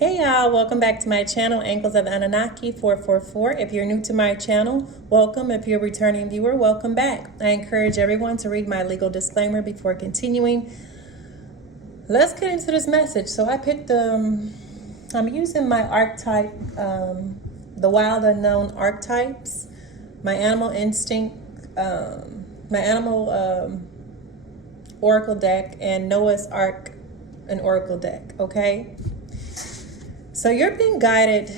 Hey y'all, welcome back to my channel, Ankles of the Anunnaki 444. If you're new to my channel, welcome. If you're a returning viewer, welcome back. I encourage everyone to read my legal disclaimer before continuing. Let's get into this message. So I picked, I'm using my archetype, the wild unknown archetypes, my animal instinct, my animal oracle deck, and Noah's Ark, an oracle deck, okay? So you're being guided,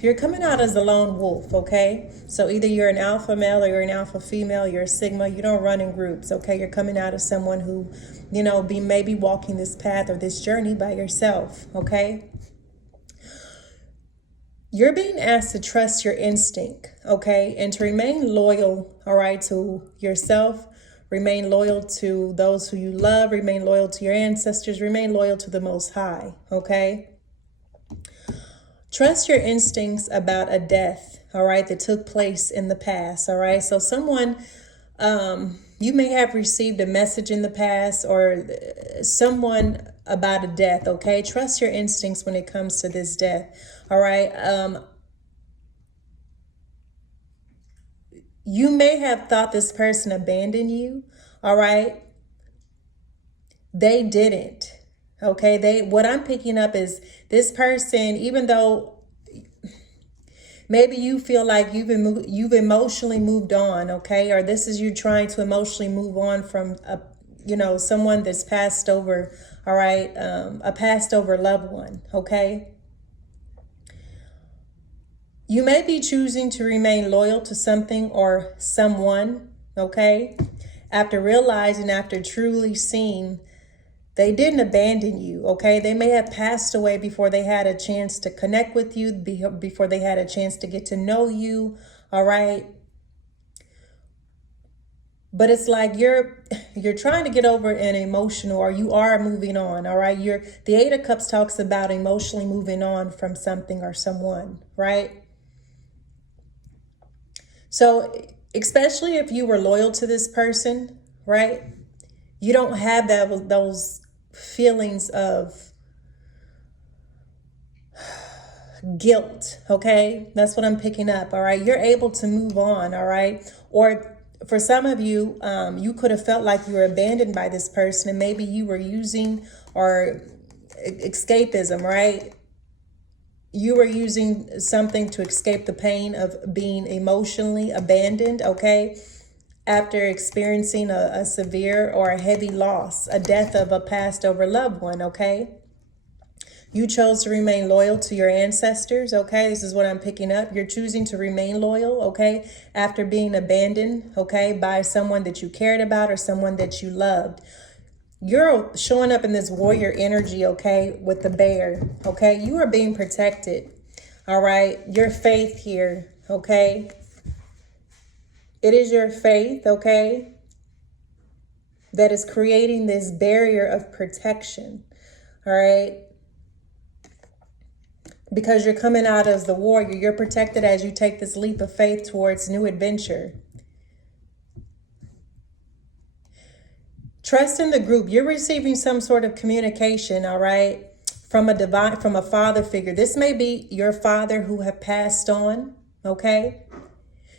you're coming out as a lone wolf, okay? So either you're an alpha male or you're an alpha female, you're a sigma, you don't run in groups, okay? You're coming out as someone who, maybe walking this path or this journey by yourself, okay? You're being asked to trust your instinct, okay? And to remain loyal, all right, to yourself, remain loyal to those who you love, remain loyal to your ancestors, remain loyal to the Most High, okay? Trust your instincts about a death, all right, that took place in the past, all right? So someone, you may have received a message in the past or someone about a death, okay? Trust your instincts when it comes to this death, all right? You may have thought this person abandoned you, all right? They didn't. Okay, what I'm picking up is this person, even though maybe you feel like you've emotionally moved on, okay, or this is you trying to emotionally move on from someone that's passed over, all right, a passed over loved one, okay. You may be choosing to remain loyal to something or someone, okay, after realizing, after truly seeing they didn't abandon you, okay? They may have passed away before they had a chance to connect with you, before they had a chance to get to know you, all right? But it's like you're trying to get over an emotional, or you are moving on, all right? The Eight of Cups talks about emotionally moving on from something or someone, right? So especially if you were loyal to this person, right? You don't have those feelings of guilt, okay? That's what I'm picking up, all right? You're able to move on, all right? Or for some of you, you could have felt like you were abandoned by this person, and maybe you were using or escapism, right? You were using something to escape the pain of being emotionally abandoned, okay? After experiencing a severe or a heavy loss, a death of a passed over loved one, okay? You chose to remain loyal to your ancestors, okay? This is what I'm picking up. You're choosing to remain loyal, okay? After being abandoned, okay, by someone that you cared about or someone that you loved. You're showing up in this warrior energy, okay, with the bear, okay? You are being protected, all right? Your faith here, okay? It is your faith, okay, that is creating this barrier of protection, all right? Because you're coming out as the warrior. You're protected as you take this leap of faith towards new adventure. Trust in the group. You're receiving some sort of communication, all right, from a father figure. This may be your father who have passed on, okay?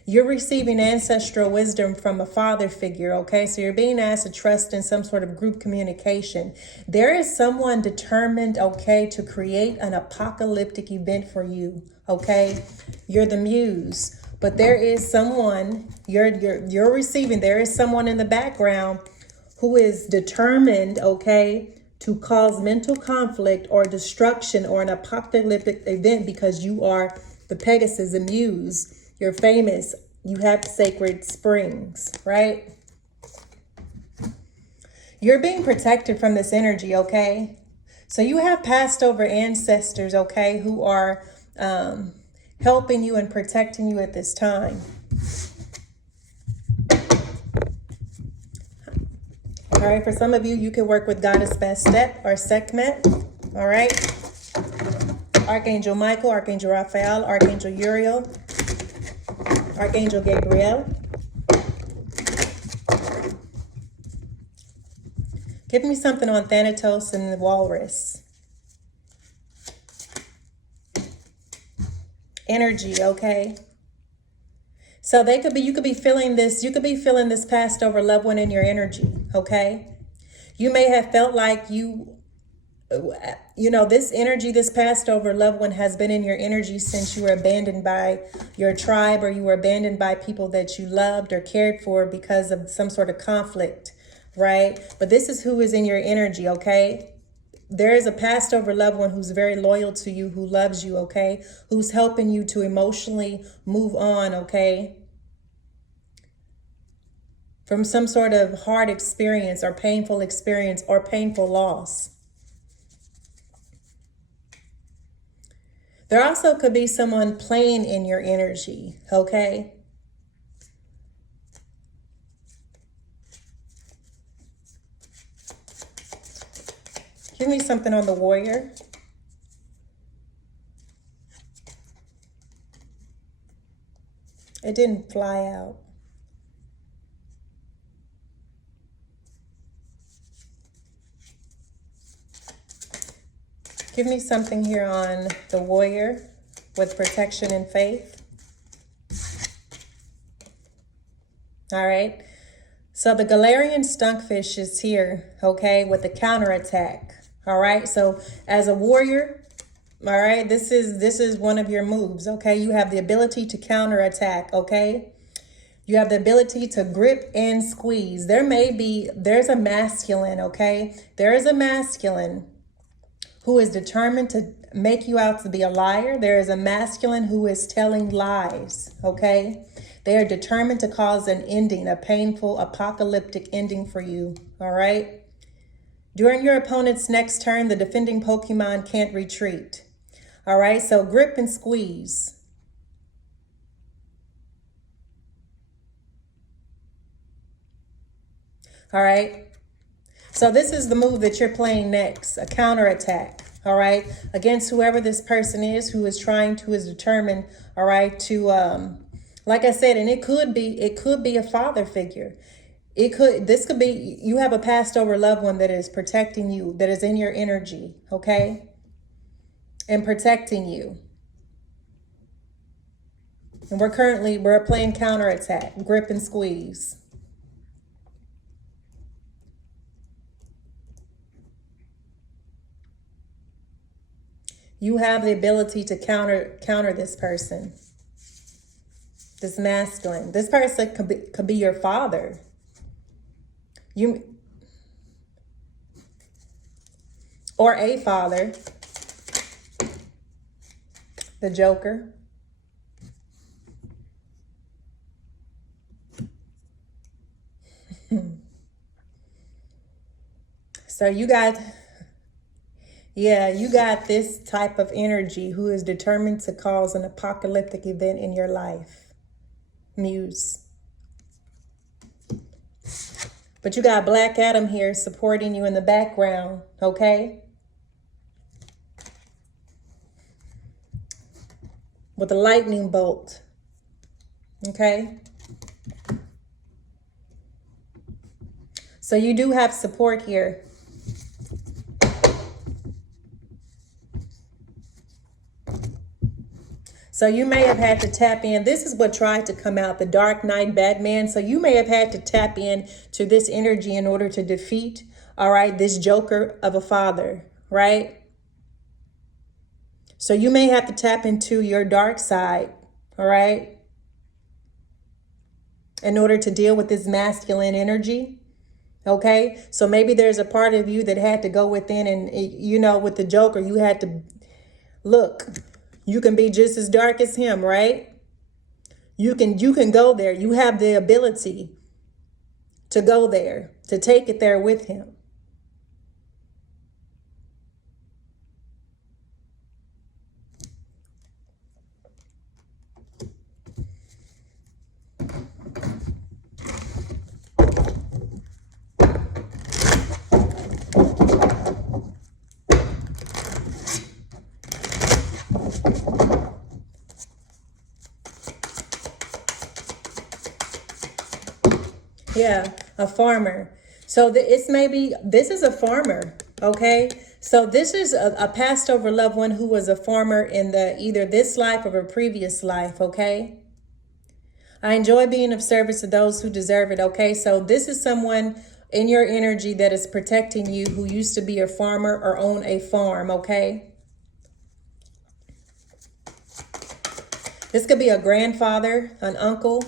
You're receiving ancestral wisdom from a father figure, okay? So you're being asked to trust in some sort of group communication. There is someone determined, okay, to create an apocalyptic event for you, okay? You're the muse, but there is someone you're receiving. There is someone in the background who is determined, okay, to cause mental conflict or destruction or an apocalyptic event because you are the Pegasus, the muse. You're famous. You have sacred springs, right? You're being protected from this energy, okay? So you have passed over ancestors, okay, who are helping you and protecting you at this time. All right, for some of you, you can work with Goddess Bastet or Sekhmet, all right? Archangel Michael, Archangel Raphael, Archangel Uriel, Archangel Gabriel. Give me something on Thanatos and the Walrus. energy, okay? So you could be feeling this passed over loved one in your energy, okay? You may have felt like this energy, this passed over loved one has been in your energy since you were abandoned by your tribe, or you were abandoned by people that you loved or cared for because of some sort of conflict, right? But this is who is in your energy, okay? There is a passed over loved one who's very loyal to you, who loves you, okay? Who's helping you to emotionally move on, okay? From some sort of hard experience or painful loss. There also could be someone playing in your energy, okay? Give me something on the warrior. It didn't fly out. Give me something here on the warrior with protection and faith. All right. So the Galarian Stunkfish is here, okay, with the counterattack. All right. So as a warrior, all right, this is one of your moves, okay? You have the ability to counterattack, okay? You have the ability to grip and squeeze. There's a masculine, okay? There is a masculine who is determined to make you out to be a liar. There is a masculine who is telling lies, okay? They are determined to cause an ending, a painful, apocalyptic ending for you, all right? During your opponent's next turn, the defending Pokemon can't retreat, all right? So grip and squeeze. All right? So this is the move that you're playing next, a counterattack, all right, against whoever this person is who is determined, all right, to, like I said, and it could be a father figure. This could be, you have a passed over loved one that is protecting you, that is in your energy, okay, and protecting you. And we're playing counterattack, grip and squeeze. You have the ability to counter this person, this masculine. This person could be your father. Or a father. The Joker. So you got this type of energy who is determined to cause an apocalyptic event in your life. Muse. But you got Black Adam here supporting you in the background, okay? With a lightning bolt, okay? So you do have support here. So you may have had to tap in. This is what tried to come out, the Dark Knight Batman. So you may have had to tap in to this energy in order to defeat, all right, this Joker of a father, right? So you may have to tap into your dark side, all right, in order to deal with this masculine energy, okay? So maybe there's a part of you that had to go within and, with the Joker, you had to look. You can be just as dark as him, right? You can go there. You have the ability to go there, to take it there with him. Yeah, a farmer. So this is a farmer, okay? So this is a passed over loved one who was a farmer in the either this life or a previous life, okay? I enjoy being of service to those who deserve it, okay? So this is someone in your energy that is protecting you who used to be a farmer or own a farm, okay? This could be a grandfather, an uncle.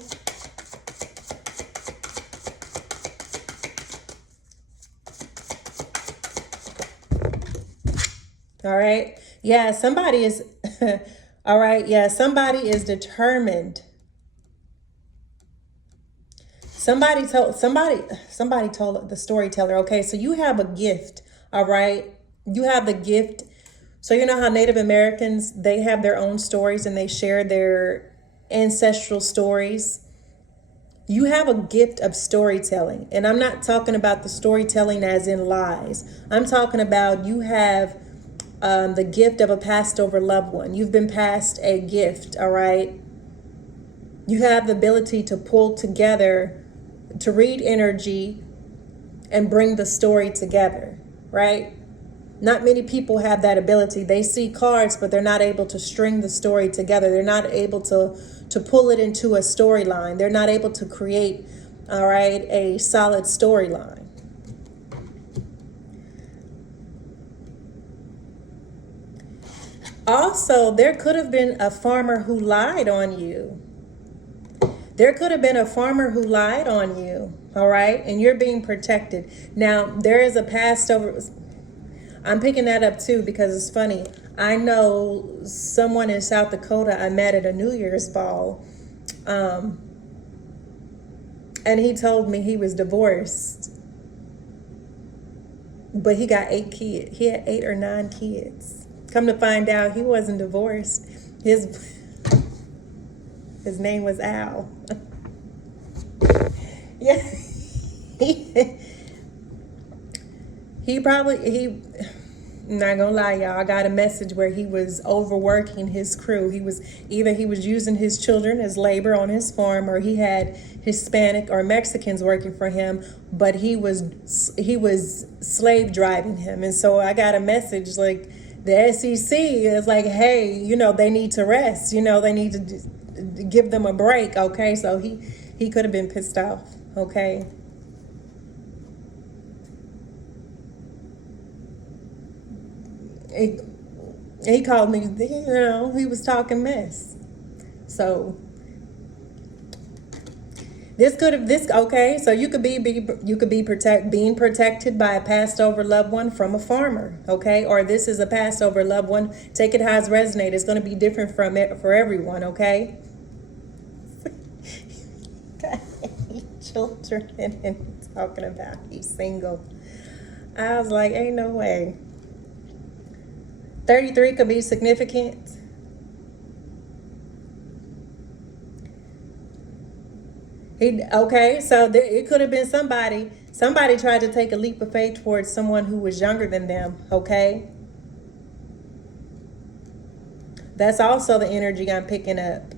All right. Yeah, somebody is, all right. Yeah, somebody is determined. Somebody told the storyteller, okay, so you have a gift, all right? You have the gift. So you know how Native Americans, they have their own stories and they share their ancestral stories. You have a gift of storytelling. And I'm not talking about the storytelling as in lies. I'm talking about you have the gift of a passed over loved one. You've been passed a gift, all right? You have the ability to pull together, to read energy and bring the story together, right? Not many people have that ability. They see cards, but they're not able to string the story together. They're not able to pull it into a storyline. They're not able to create, all right, a solid storyline. Also, there could have been a farmer who lied on you. There could have been a farmer who lied on you, all right? And you're being protected. Now, there is a passed over. I'm picking that up too because it's funny. I know someone in South Dakota I met at a New Year's ball. And he told me he was divorced. But he got 8 kids. He had 8 or 9 kids. Come to find out, he wasn't divorced. His name was Al. Yeah. Not gonna lie, y'all, I got a message where he was overworking his crew. He was using his children as labor on his farm, or he had Hispanic or Mexicans working for him, but he was slave driving him. And so I got a message like, the SEC is like, hey, they need to rest. They need to give them a break, okay? So he could have been pissed off, okay? He called me, he was talking mess. So okay, so you could be being protected by a passed over loved one from a farmer, okay? Or this is a passed over loved one. Take it how it's resonated. It's going to be different for everyone, okay? Children and talking about he's single. I was like, ain't no way. 33 could be significant. Okay, so it could have been somebody tried to take a leap of faith towards someone who was younger than them, okay? That's also the energy I'm picking up.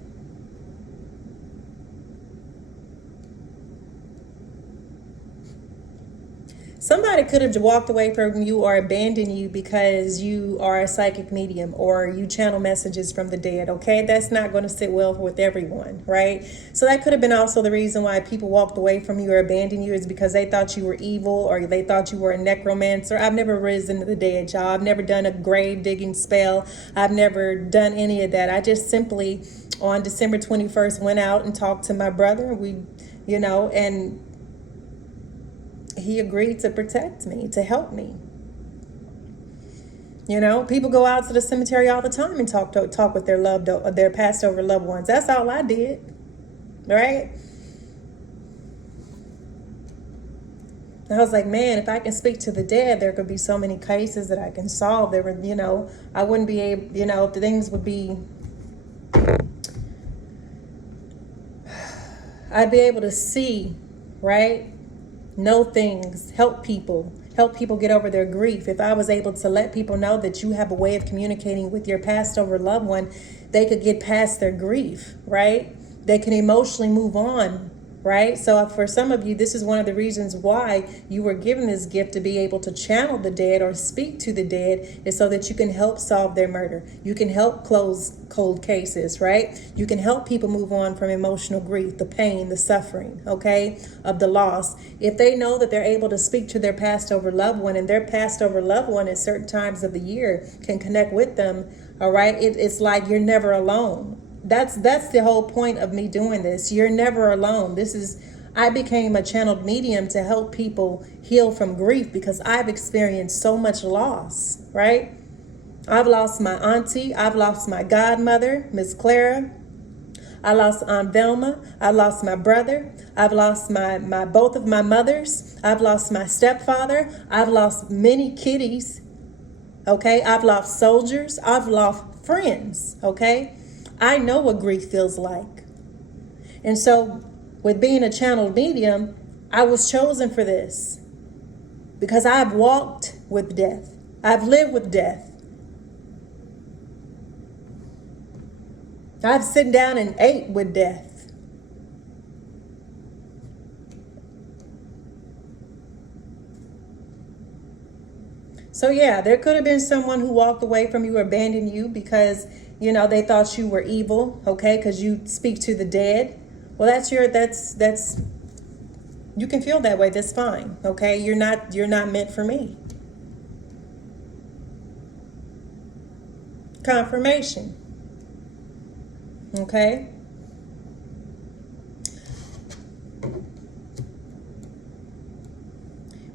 Somebody could have walked away from you or abandoned you because you are a psychic medium or you channel messages from the dead, okay? That's not going to sit well with everyone, right? So that could have been also the reason why people walked away from you or abandoned you, is because they thought you were evil or they thought you were a necromancer. I've never risen to the dead, y'all. I've never done a grave digging spell. I've never done any of that. I just simply, on December 21st, went out and talked to my brother. And he agreed to protect me, to help me. People go out to the cemetery all the time and talk with their passed over loved ones. That's all I did, right? I was like, man, if I can speak to the dead, there could be so many cases that I can solve. There were, I wouldn't be able, things would be, I'd be able to see, right? Know things, help people get over their grief. If I was able to let people know that you have a way of communicating with your passed over loved one, they could get past their grief, right? They can emotionally move on right? So for some of you, this is one of the reasons why you were given this gift, to be able to channel the dead or speak to the dead, is so that you can help solve their murder. You can help close cold cases, right? You can help people move on from emotional grief, the pain, the suffering, okay, of the loss. If they know that they're able to speak to their passed over loved one, and their passed over loved one at certain times of the year can connect with them, all right, it's like you're never alone. That's the whole point of me doing this. You're never alone. I became a channeled medium to help people heal from grief, because I've experienced so much loss, right? I've lost my auntie. I've lost my godmother, Miss Clara. I lost Aunt Velma. I lost my brother. I've lost my both of my mothers. I've lost my stepfather. I've lost many kitties. Okay, I've lost soldiers. I've lost friends. Okay. I know what grief feels like. And so with being a channeled medium, I was chosen for this because I've walked with death. I've lived with death. I've sat down and ate with death. So yeah, there could have been someone who walked away from you or abandoned you because, you know, they thought you were evil, okay, because you speak to the dead. Well, that's you can feel that way. That's fine, okay? You're not meant for me. Confirmation, okay?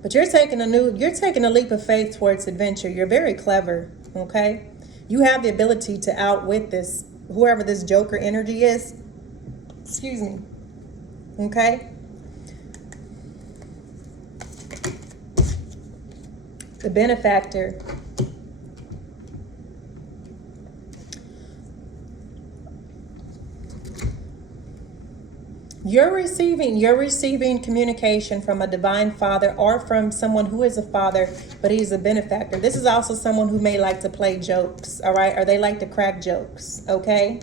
But you're taking a leap of faith towards adventure. You're very clever, okay? You have the ability to outwit this, whoever this Joker energy is. Excuse me. Okay? The benefactor. You're receiving communication from a divine father or from someone who is a father, but he's a benefactor. This is also someone who may like to play jokes, all right? Or they like to crack jokes, okay?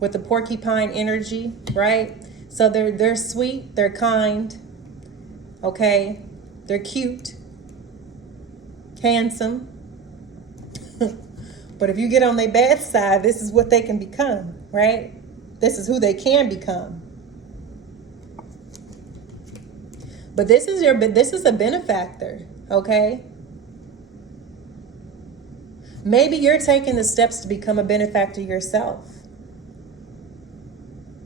With the porcupine energy, right? So they're sweet, they're kind, okay? They're cute, handsome. But if you get on their bad side, this is what they can become, right? This is who they can become. But this is a benefactor, okay? Maybe you're taking the steps to become a benefactor yourself.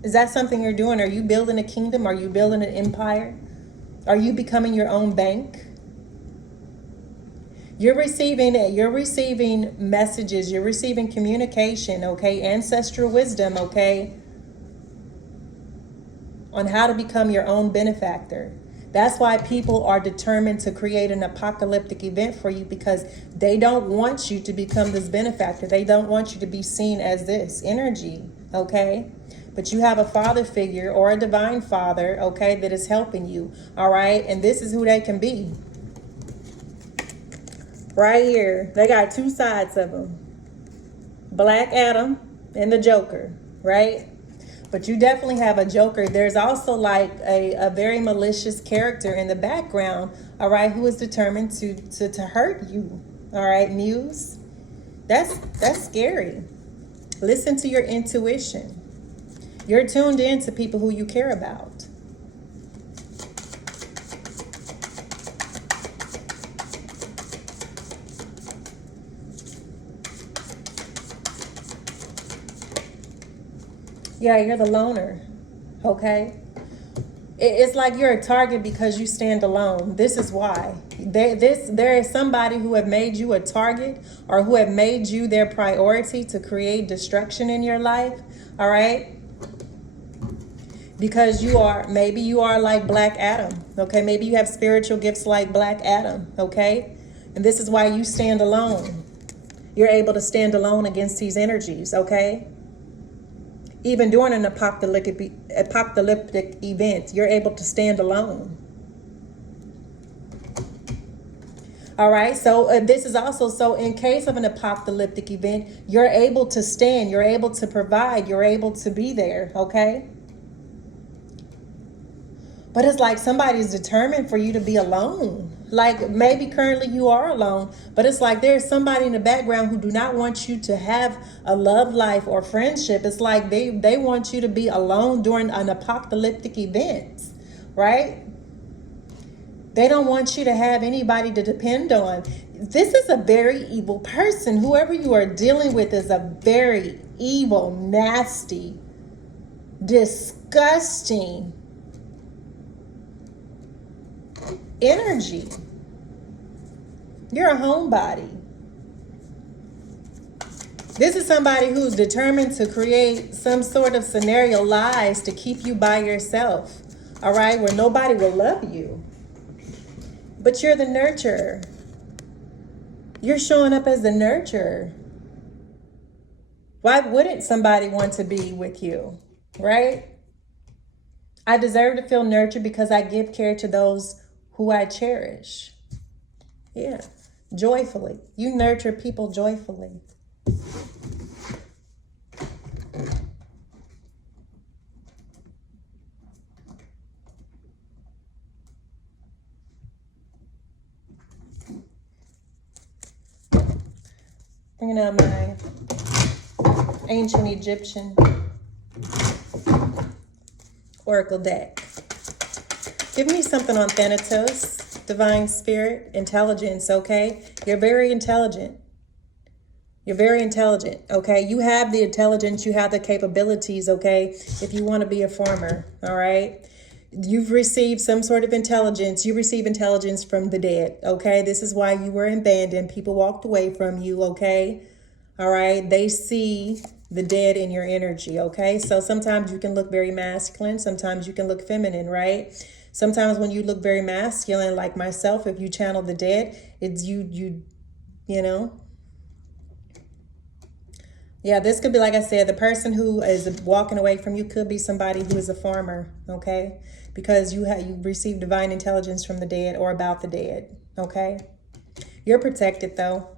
Is that something you're doing? Are you building a kingdom? Are you building an empire? Are you becoming your own bank? You're receiving messages, you're receiving communication, okay? Ancestral wisdom, okay? On how to become your own benefactor. That's why people are determined to create an apocalyptic event for you, because they don't want you to become this benefactor. They don't want you to be seen as this energy, okay? But you have a father figure or a divine father, okay, that is helping you, all right? And this is who they can be. Right here, they got two sides of them. Black Adam and the Joker, right? But you definitely have a Joker. There's also like a very malicious character in the background, all right, who is determined to hurt you, all right, Muse? That's scary. Listen to your intuition. You're tuned in to people who you care about. Yeah, you're the loner, okay? It's like you're a target because you stand alone. This is why. There is somebody who have made you a target, or who have made you their priority to create destruction in your life, all right? Because maybe you are like Black Adam, okay? Maybe you have spiritual gifts like Black Adam, okay? And this is why you stand alone. You're able to stand alone against these energies, okay? Even during an apocalyptic event, you're able to stand alone. All right, so this is also, so in case of an apocalyptic event, you're able to stand, you're able to provide, you're able to be there, okay? But it's like somebody's determined for you to be alone. Like maybe currently you are alone, but it's like there's somebody in the background who do not want you to have a love life or friendship. It's like they want you to be alone during an apocalyptic event, right? They don't want you to have anybody to depend on. This is a very evil person. Whoever you are dealing with is a very evil, nasty, disgusting energy. You're a homebody. This is somebody who's determined to create some sort of scenario lies to keep you by yourself, all right, where nobody will love you. But you're the nurturer. You're showing up as the nurturer. Why wouldn't somebody want to be with you, right? I deserve to feel nurtured because I give care to those who I cherish. Yeah, joyfully. You nurture people joyfully. Bringing out my ancient Egyptian oracle deck. Give me something on Thanatos, divine spirit, intelligence, okay? You're very intelligent. You're very intelligent, okay? You have the intelligence, you have the capabilities, okay? If you want to be a farmer, all right? You've received some sort of intelligence. You receive intelligence from the dead, okay? This is why you were abandoned. People walked away from you, okay? All right? They see the dead in your energy, okay? So sometimes you can look very masculine. Sometimes you can look feminine, right? Sometimes when you look very masculine, like myself, if you channel the dead, it's you know. Yeah, this could be, like I said, the person who is walking away from you could be somebody who is a farmer, okay? Because you received divine intelligence from the dead or about the dead, okay? You're protected, though.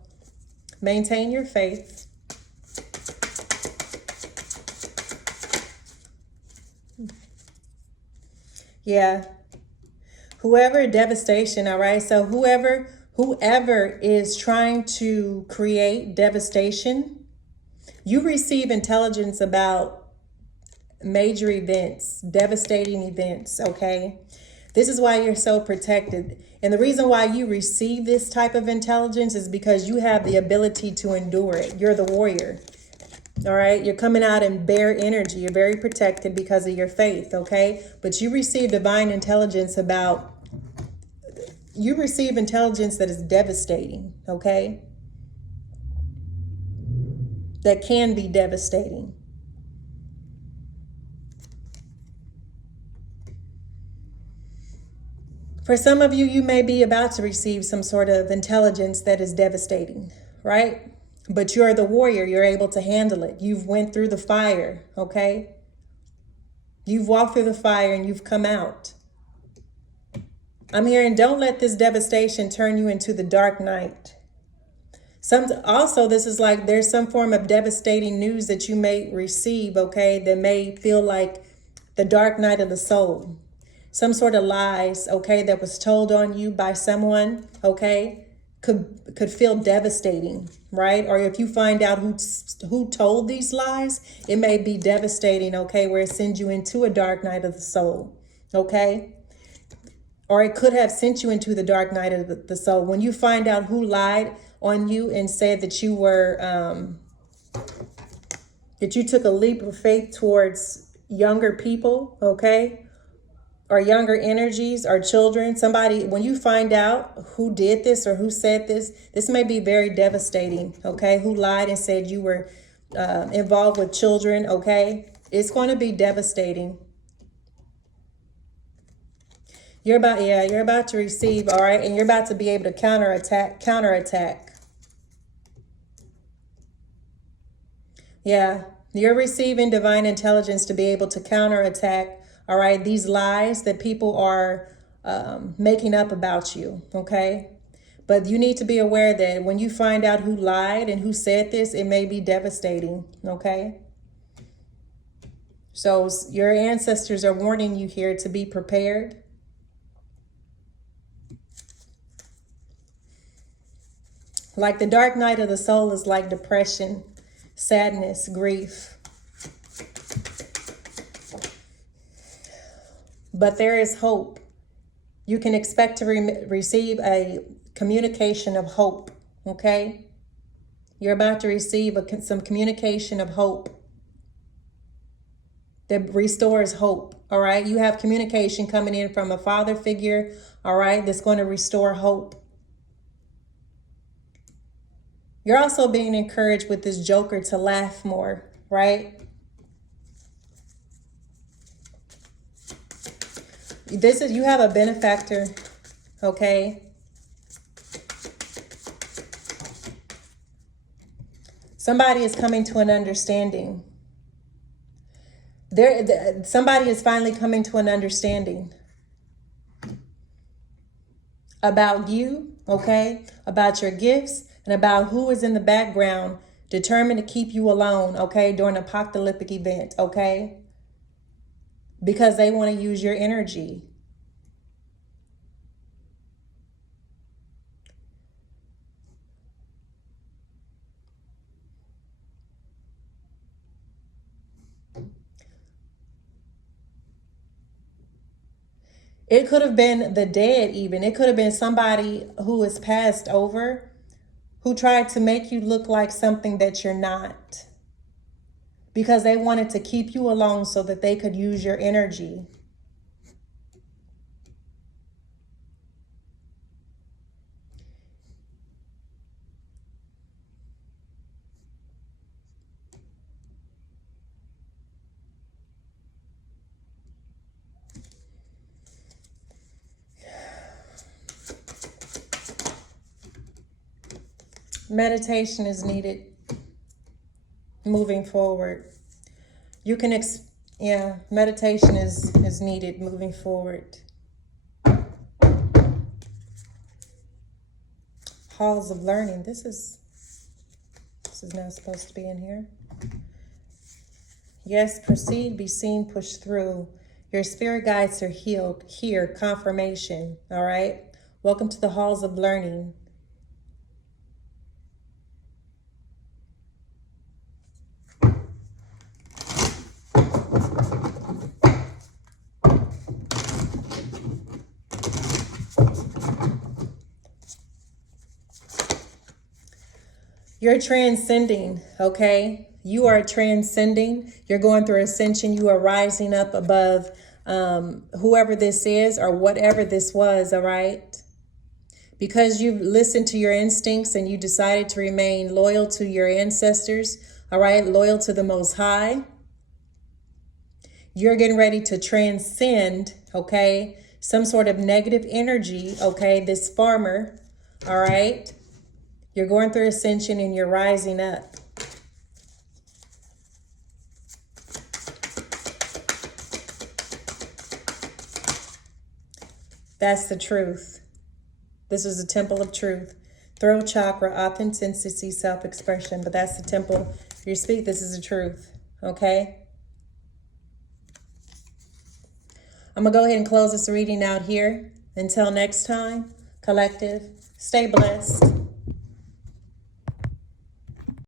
Maintain your faith. Yeah. Whoever, devastation, all right? So whoever is trying to create devastation, you receive intelligence about major events, devastating events, okay? This is why you're so protected. And the reason why you receive this type of intelligence is because you have the ability to endure it. You're the warrior, all right? You're coming out in bare energy. You're very protected because of your faith, okay? But you receive divine intelligence you receive intelligence that is devastating, okay? That can be devastating. For some of you, you may be about to receive some sort of intelligence that is devastating, right? But you're the warrior. You're able to handle it. You've went through the fire, okay? You've walked through the fire and you've come out. I'm hearing, don't let this devastation turn you into the dark night. Also, this is like there's some form of devastating news that you may receive, okay, that may feel like the dark night of the soul. Some sort of lies, okay, that was told on you by someone, okay, could feel devastating, right? Or if you find out who told these lies, it may be devastating, okay, where it sends you into a dark night of the soul, okay? Or it could have sent you into the dark night of the soul. When you find out who lied on you and said that you were, that you took a leap of faith towards younger people, okay? Or younger energies or children, when you find out who did this or who said this, this may be very devastating, okay? Who lied and said you were involved with children, okay? It's going to be devastating. You're about to receive, all right? And you're about to be able to counterattack. Yeah, you're receiving divine intelligence to be able to counterattack, all right, these lies that people are making up about you, okay? But you need to be aware that when you find out who lied and who said this, it may be devastating, okay? So your ancestors are warning you here to be prepared, Like the dark night of the soul is like depression, sadness, grief. But there is hope. You can expect to receive a communication of hope, okay? You're about to receive some communication of hope that restores hope, all right? You have communication coming in from a father figure, all right, that's going to restore hope. You're also being encouraged with this Joker to laugh more, right? You have a benefactor, okay? Somebody is coming to an understanding. Somebody is finally coming to an understanding about you, okay? About your gifts and about who is in the background determined to keep you alone, okay? During an apocalyptic event, okay? Because they want to use your energy. It could have been the dead even. It could have been somebody who is passed over, who tried to make you look like something that you're not. Because they wanted to keep you alone so that they could use your energy. Meditation is needed moving forward. You can, meditation is needed moving forward. Halls of learning. This is not supposed to be in here. Yes, proceed, be seen, push through. Your spirit guides are healed. Here, confirmation. All right. Welcome to the halls of learning. You're transcending, okay? You are transcending. You're going through ascension. You are rising up above whoever this is or whatever this was, all right? Because you've listened to your instincts and you decided to remain loyal to your ancestors, all right? Loyal to the Most High. You're getting ready to transcend, okay? Some sort of negative energy, okay? This farmer, all right? You're going through ascension and you're rising up. That's the truth. This is the temple of truth. Throat chakra, authenticity, self-expression. But that's the temple. You speak, this is the truth. Okay? I'm going to go ahead and close this reading out here. Until next time, collective, stay blessed.